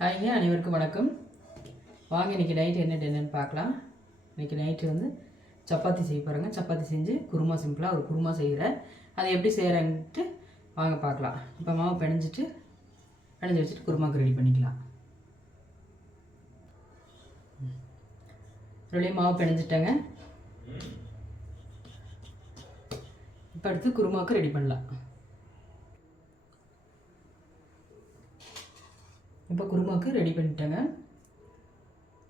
ஹாய்ங்க அனைவருக்கும் வணக்கம். வாங்க இன்றைக்கி நைட்டு என்ன டின்னர்னு பார்க்கலாம். இன்றைக்கி நைட்டு வந்து சப்பாத்தி செய்ய போகிறேங்க சப்பாத்தி செஞ்சு குருமா சிம்பிளாக ஒரு குருமா செய்கிறேன் அதை எப்படி செய்கிறேன்ட்டு வாங்க பார்க்கலாம். இப்போ மாவு பிணைஞ்சிட்டு பிணைஞ்சி வச்சுட்டு குருமாக்கு ரெடி பண்ணிக்கலாம். மறுபடியும் மாவு பிணைஞ்சிட்டேங்க. இப்போ அடுத்து குருமாவுக்கு ரெடி பண்ணலாம். இப்போ குருமாவுக்கு ரெடி பண்ணிட்டேங்க.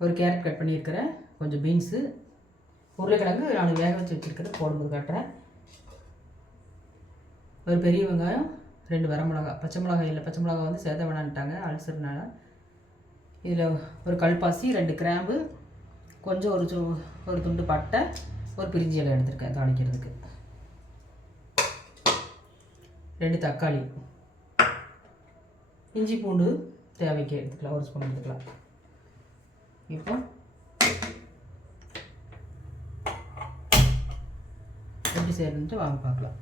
ஒரு கேரட் கட் பண்ணியிருக்கிறேன் கொஞ்சம் பீன்ஸு உருளைக்கிழங்கு நான் வேக வச்சு வச்சுருக்கிறேன் போடும்போது காட்டுறேன். ஒரு பெரிய வெங்காயம் ரெண்டு வரமிளகா பச்சை மிளகாய் இல்லை பச்சை மிளகா வந்து சேத வேணான்ட்டாங்க அல்சர்னால இதில் ஒரு கல்பாசி ரெண்டு கிராம்பு கொஞ்சம் ஒரு சு ஒரு துண்டு பட்டை ஒரு பிரிஞ்சி இலை எடுத்திருக்கேன் தாளிக்கிறதுக்கு. ரெண்டு தக்காளி. இஞ்சி பூண்டு தேவைக்கு எடுத்துக்கலாம் ஒரு ஸ்பூன் எடுத்துக்கலாம். இப்போ எப்படி செய்யணுன்ட்டு வாங்க பார்க்கலாம்.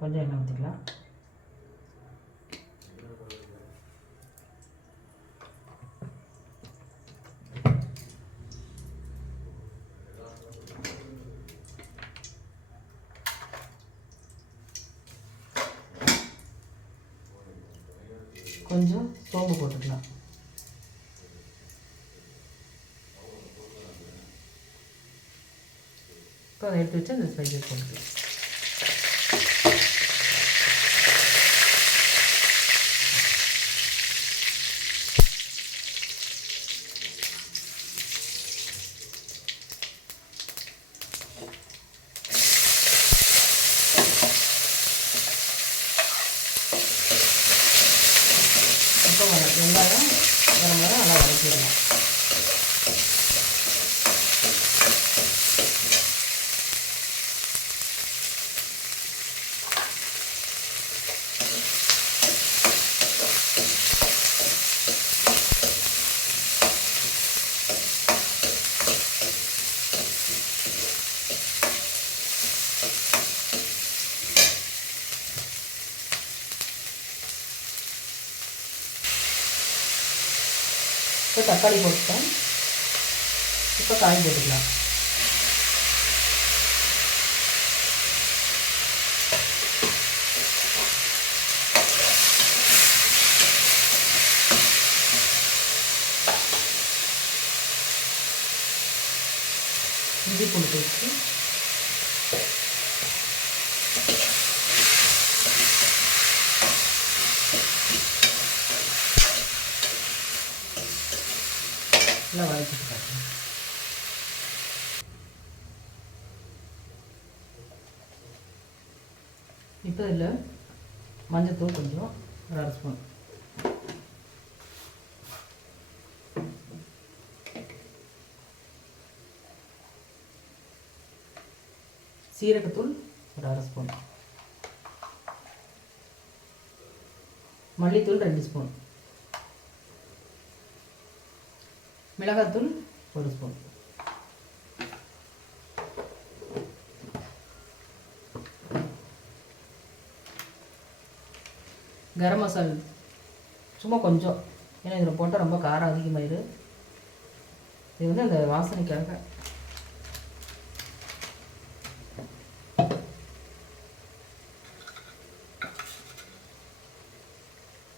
கொஞ்சம் எண்ணெய் ஊற்றிக்கலாம் கொஞ்சம் சோம்பு போட்டுக்கலாம். இப்போ எடுத்து வச்சு அந்த ஸ்பைசஸ் போட்டுக்கலாம். இப்போ வெங்காயம் வர நல்லா வதக்கிடலாம். இப்போ தக்காளி போட்டுட்டேன் இப்போ காய் போட்டுக்கலாம் இஞ்சி பூண்டு பேஸ்ட்டு நல்லா வதக்கிட்டு காட்டுறேன் இப்போ இதில் மஞ்சத்தூள் கொஞ்சம் ஒரு அரை ஸ்பூன் சீரகத்தூள் ஒரு அரை ஸ்பூன் மல்லித்தூள் ரெண்டு ஸ்பூன் மிளகாத்தூள் ஒரு ஸ்பூன். கரம் மசால். சும்மா கொஞ்சம். ஏன்னா இதில் போட்டால் ரொம்ப காரம் அதிகமாயிரு. இது வந்து அந்த வாசனைக்காக.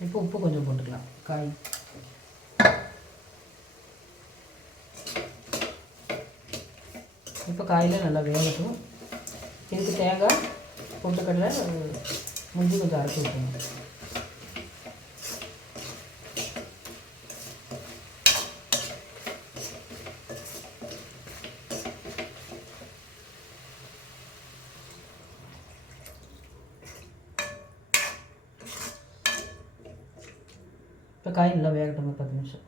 இப்போ உப்பு கொஞ்சம் போட்டுக்கலாம். காய். இப்போ காயில் நல்லா வேகட்டும். இதுக்கு தேங்காய் பொட்டுக்கடலை முந்தி கொஞ்சம் அரைச்சி விட்டுணும் இப்போ காய் நல்லா வேகட்டும் பத்து நிமிஷம்.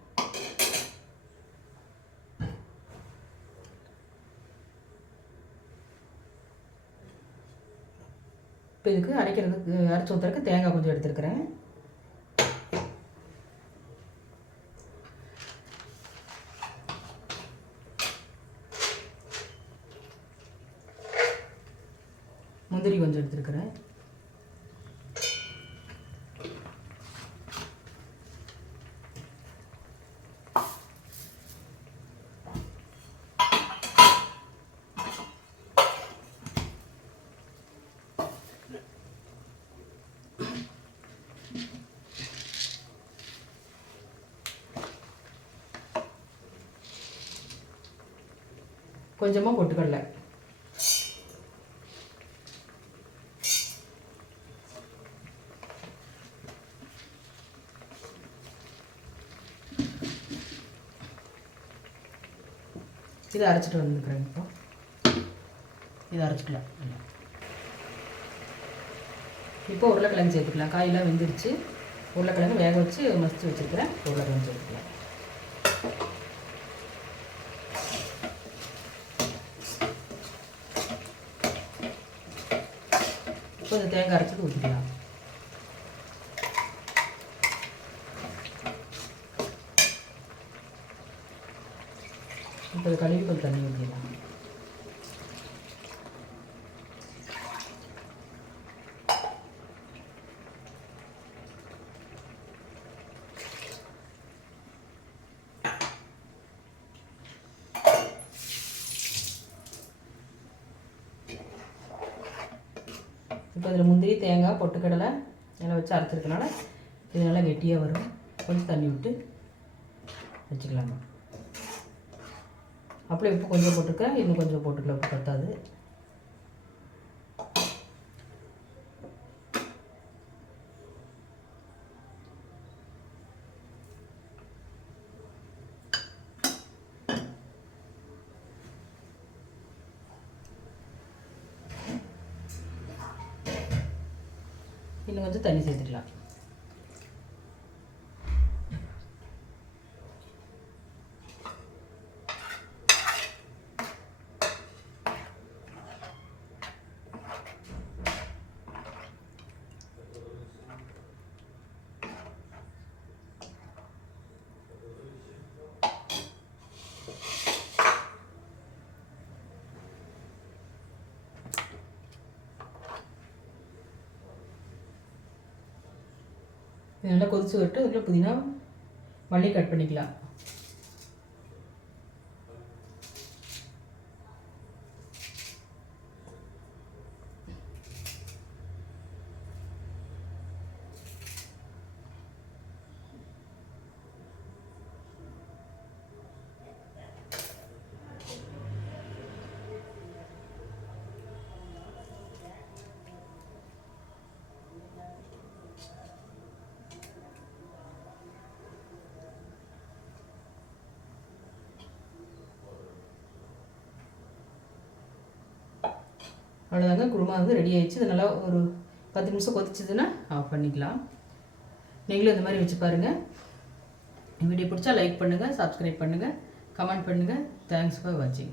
இப்போ இதுக்கு அரைக்கிறதுக்கு அரைச்சி ஊற்றுறதுக்கு தேங்காய் கொஞ்சம் எடுத்துருக்குறேன். முந்திரி கொஞ்சம் எடுத்துருக்குறேன். கொஞ்சமாக பொட்டுக்கடலை. இதை அரைச்சிட்டு வந்துக்கிறேன் இப்போ. இதை அரைச்சிக்கலாம். இப்போ உருளைக்கிழங்கு சேர்த்துக்கலாம். காயெல்லாம் வெந்துருச்சு உருளைக்கிழங்கு வேக வச்சு மசித்து வச்சுருக்கிறேன் உருளைக்கிழங்கு சேர்த்துக்கலாம். கொஞ்சம் தேங்காய் அரைச்சது ஊற்றிக்கலாம் இப்போ கழுவி கொஞ்சம் தண்ணி ஊற்றிக்கலாம் இப்போ இதில் முந்திரி தேங்காய் பொட்டுக்கடலை எல்லாம் வச்சு அரைச்சிருக்கனால இது நல்லா கெட்டியாக வரும். கொஞ்சம் தண்ணி விட்டு வச்சுக்கலாங்க. அப்படியே உப்பு கொஞ்சம் போட்டுருக்கேன் இன்னும் கொஞ்சம் போட்டுக்கலாம் உப்பு பத்தாது. இன்னும் கொஞ்சம் தண்ணி சேர்த்துக்கலாம். நல்லா கொதிச்சு விட்டு அதில் புதினா மல்லி கட் பண்ணிக்கலாம். அவ்வளோதாங்க குருமா வந்து ரெடி ஆயிடுச்சு. இது நல்லா ஒரு பத்து நிமிஷம் கொதிச்சதுன்னா ஆஃப் பண்ணிக்கலாம். நீங்களும் இந்த மாதிரி வச்சு பாருங்கள் வீடியோ பிடிச்சா லைக் பண்ணுங்கள் சப்ஸ்கிரைப் பண்ணுங்கள் கமெண்ட் பண்ணுங்கள் தேங்க்ஸ் ஃபார் வாட்சிங்